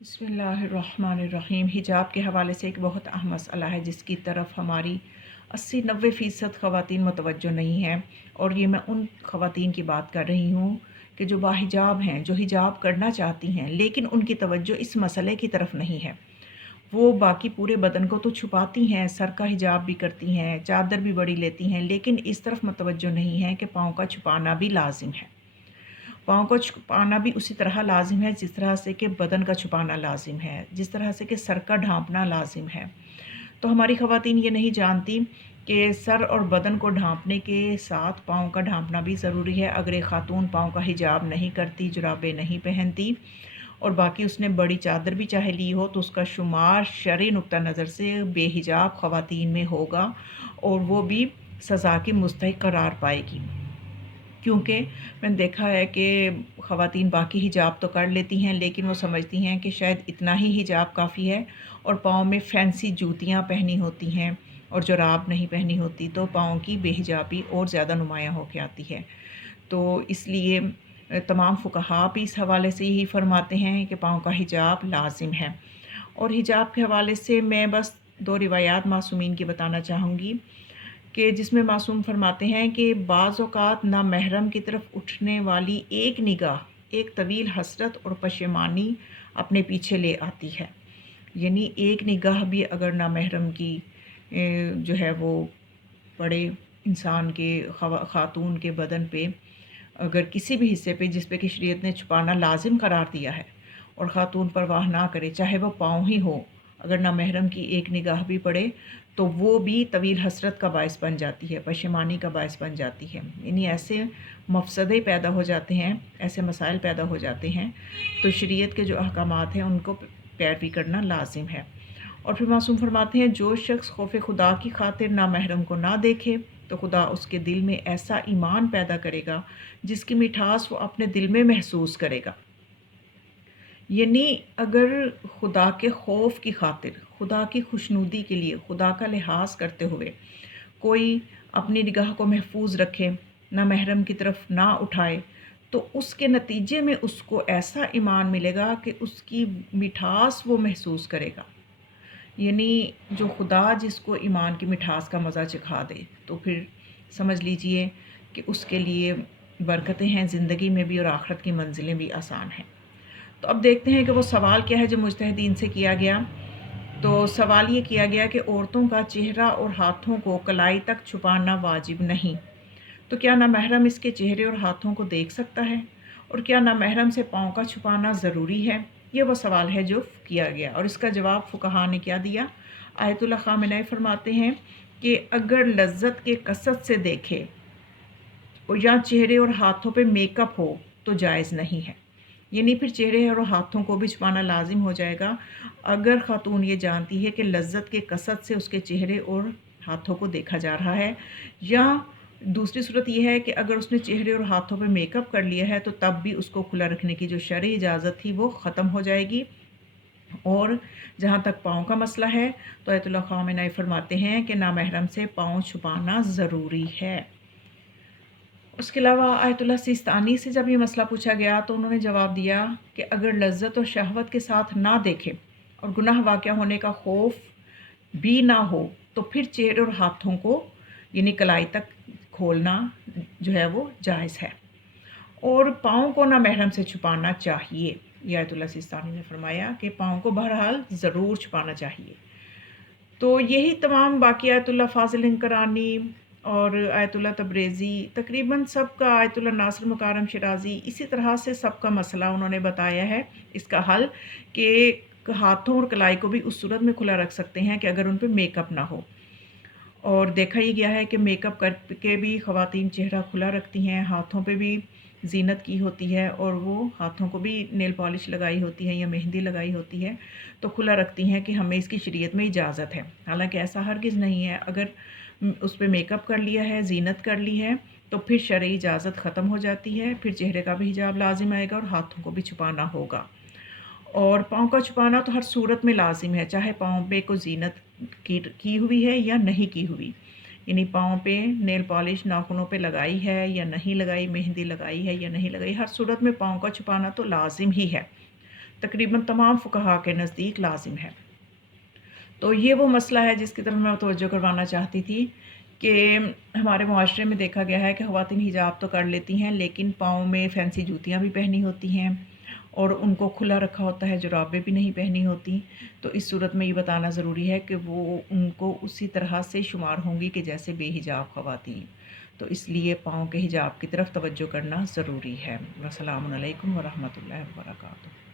बिस्मिल्लाहिर्रहमानिर्रहीम। हिजाब के हवाले से एक बहुत अहम मसला है जिसकी तरफ हमारी 80-90% ख़वातीन मुतवज्जो नहीं है। और ये मैं उन ख़वातीन की बात कर रही हूँ कि जो बाहिजाब हैं, जो हिजाब करना चाहती हैं, लेकिन उनकी तवज्जो इस मसले की तरफ नहीं है। वो बाकी पूरे बदन को तो छुपाती हैं, सर का हिजाब भी करती हैं, चादर भी बड़ी लेती हैं, लेकिन इस तरफ मुतवज्जो नहीं है कि पाँव का छुपाना भी लाजिम है। पाँव को छुपाना भी उसी तरह लाजिम है जिस तरह से कि बदन का छुपाना लाजिम है, जिस तरह से कि सर का ढाँपना लाजिम है। तो हमारी ख़वातीन ये नहीं जानती कि सर और बदन को ढाँपने के साथ पाँव का ढाँपना भी ज़रूरी है। अगर एक ख़ातून पाँव का हिजाब नहीं करती, जुराबें नहीं पहनती और बाकी उसने बड़ी चादर भी चाहे ली हो, तो उसका शुमार शरई नुक्ता नज़र से बेहिजाब ख़वातीन में होगा और वो भी सज़ा की मुस्तहिक़ करार पाएगी। क्योंकि मैंने देखा है कि ख़वातीन बाकी हिजाब तो कर लेती हैं, लेकिन वो समझती हैं कि शायद इतना ही हिजाब काफ़ी है और पाँव में फैंसी जूतियाँ पहनी होती हैं और जुराब नहीं पहनी होती, तो पाँव की बेहिजाबी और ज़्यादा नुमायाँ होके आती है। तो इसलिए तमाम फ़ुक़हा भी इस हवाले से यही फ़रमाते हैं कि पाँव का हिजाब लाज़िम है। और हिजाब के हवाले से मैं बस 2 रिवायात मासूमीन की बताना चाहूँगी कि जिसमें मासूम फरमाते हैं कि बाज़ औक़ात नामहरम की तरफ उठने वाली एक निगाह, एक तवील हसरत और पशेमानी अपने पीछे ले आती है। यानी एक निगाह भी अगर नामहरम की जो है वो बड़े इंसान के ख़ातून के बदन पे अगर किसी भी हिस्से पे जिस पे कि शरीयत ने छुपाना लाजिम करार दिया है और ख़ातून परवाह ना करे, चाहे वो पाँव ही हो, अगर नामहरम की एक निगाह भी पड़े तो वो भी तवील हसरत का बायस बन जाती है, पशेमानी का बायस बन जाती है। यानी ऐसे मफसदे पैदा हो जाते हैं, ऐसे मसाइल पैदा हो जाते हैं, तो शरीयत के जो अहकामात हैं उनको पैरवी करना लाजिम है। और फिर मासूम फरमाते हैं, जो शख्स खौफ खुदा की खातिर नामहरम को ना देखे तो खुदा उसके दिल में ऐसा ईमान पैदा करेगा जिसकी मिठास वो अपने दिल में महसूस करेगा। यानी अगर खुदा के खौफ की खातिर, खुदा की खुशनुदी के लिए, खुदा का लिहाज करते हुए कोई अपनी निगाह को महफूज रखे, नामहरम की तरफ ना उठाए, तो उसके नतीजे में उसको ऐसा ईमान मिलेगा कि उसकी मिठास वो महसूस करेगा। यानी जो खुदा जिसको ईमान की मिठास का मज़ा चखा दे, तो फिर समझ लीजिए कि उसके लिए बरकतें हैं ज़िंदगी में भी और आखिरत की मंजिलें भी आसान हैं। तो अब देखते हैं कि वो सवाल क्या है जो मुज्तहिदीन से किया गया। तो सवाल ये किया गया कि औरतों का चेहरा और हाथों को कलाई तक छुपाना वाजिब नहीं, तो क्या नामहरम इसके चेहरे और हाथों को देख सकता है? और क्या नामहरम से पाँव का छुपाना ज़रूरी है? ये वो सवाल है जो किया गया और इसका जवाब फ़ुक़हा ने क्या दिया। आयतुल्लाह ख़ामेनी फरमाते हैं कि अगर लज़्ज़त के कसरत से देखे और या चेहरे और हाथों पे मेकअप हो तो जायज़ नहीं है। यानी फिर चेहरे और हाथों को भी छुपाना लाजिम हो जाएगा अगर ख़ातून ये जानती है कि लज़्ज़त के कसरत से उसके चेहरे और हाथों को देखा जा रहा है, या दूसरी सूरत ये है कि अगर उसने चेहरे और हाथों पे मेकअप कर लिया है तो तब भी उसको खुला रखने की जो शरई इजाज़त थी वो ख़त्म हो जाएगी। और जहाँ तक पाँव का मसला है तो आयतुल्लाह ख़ामेनी फरमाते हैं कि नामहरम से पाँव छुपाना ज़रूरी है। उसके अलावा आयतुल्लाह सिस्तानी से जब ये मसला पूछा गया तो उन्होंने जवाब दिया कि अगर लज़्ज़त और शहवत के साथ ना देखें और गुनाह वाक़या होने का खौफ भी ना हो तो फिर चेहरे और हाथों को यानी कलाई तक खोलना जो है वो जायज़ है और पाँव को नामहरम से छुपाना चाहिए। ये आयतुल्लाह सिस्तानी ने फरमाया कि पाँव को बहरहाल ज़रूर छुपाना चाहिए। तो यही तमाम बाकी आयतुल्लाह फ़ाज़िल इंकरानी और आयतुल्लाह तबरेज़ी, तकरीबन सबका, आयतुल्लाह नासिर मुकाररम शिराज़ी, इसी तरह से सबका मसला उन्होंने बताया है इसका हल कि हाथों और कलाई को भी उस सूरत में खुला रख सकते हैं कि अगर उन पे मेकअप ना हो। और देखा ही गया है कि मेकअप करके भी ख़वातीन चेहरा खुला रखती हैं, हाथों पे भी ज़ीनत की होती है और वो हाथों को भी नेल पॉलिश लगाई होती है या मेहंदी लगाई होती है, तो खुला रखती हैं कि हमें इसकी शरीयत में इजाज़त है। हालाँकि ऐसा हरगिज़ नहीं है। अगर उस पे मेकअप कर लिया है, ज़ीनत कर ली है, तो फिर शरई इजाज़त ख़त्म हो जाती है, फिर चेहरे का भी हिजाब लाज़िम आएगा और हाथों को भी छुपाना होगा। और पाँव का छुपाना तो हर सूरत में लाज़िम है, चाहे पाँव पे कोई ज़ीनत की हुई है या नहीं की हुई। यानी पाँव पे नेल पॉलिश नाखूनों पे लगाई है या नहीं लगाई, मेहंदी लगाई है या नहीं लगाई, हर सूरत में पाँव का छुपाना तो लाज़िम ही है। تقریباً تمام فقہا کے نزدیک لازم ہے۔ تو یہ وہ مسئلہ ہے جس کی طرف میں توجہ کروانا چاہتی تھی کہ ہمارے معاشرے میں دیکھا گیا ہے کہ خواتین حجاب تو کر لیتی ہیں لیکن پاؤں میں فینسی جوتیاں بھی پہنی ہوتی ہیں اور ان کو کھلا رکھا ہوتا ہے، جرابیں بھی نہیں پہنی ہوتی۔ تو اس صورت میں یہ بتانا ضروری ہے کہ وہ ان کو اسی طرح سے شمار ہوں گی کہ جیسے بے حجاب خواتین۔ تو اس لیے پاؤں کے حجاب کی طرف توجہ کرنا ضروری ہے۔ السلام علیکم ورحمۃ اللہ وبرکاتہ۔